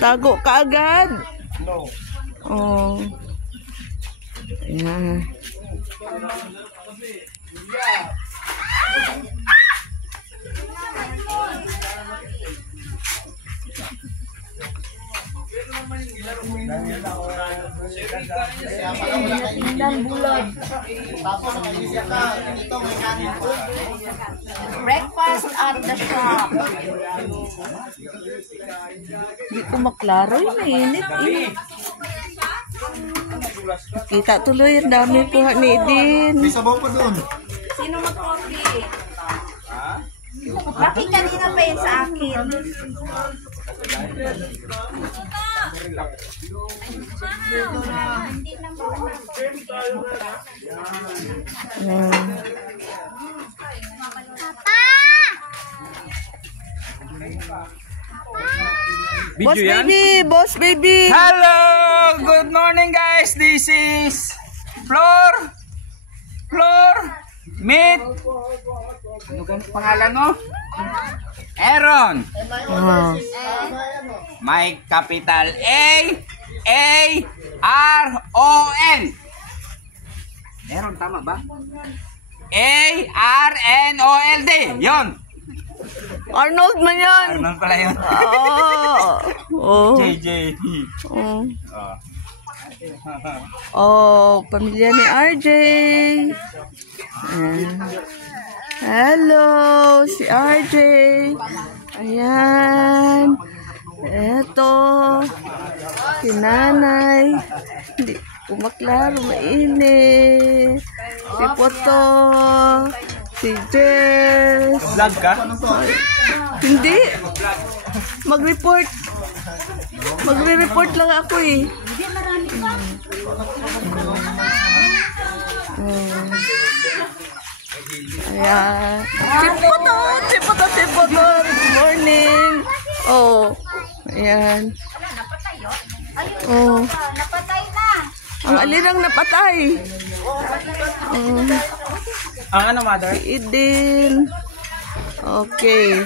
Tago ka agad. Oh. Ayan. Breakfast at the shop. Hindi ko maklaro. Mainit. Kita tuloy. Ang dami kuha ni Edin. May sabaw pa doon. Sino mag-coffee? Bakit kanina pa yun sa akin? Boss baby! Boss baby! Hello! Good morning guys! This is Flor! Meet! Ano kang pangalan mo? Aaron! May capital A-R-O-N. Aaron, tama ba? A-R-N-O-L-D. Yun! Arnold man yan! Arnold pala yun. Oh. JJ. Oh. Oh, pamilya ni RJ. Ayan. Hello, si RJ. Ayan. Eto. Si nanay. Hindi kumaklaro, mainit. Si Poto. Si Jess. Vlog ka? Hindi. Mag-report. Magre-report lang ako eh. Ayan. Si Poto. Good morning. Oh. Ayan. Oh. Napatay na. Ang alirang napatay. Ang ano, mother? Si Edin. Okay.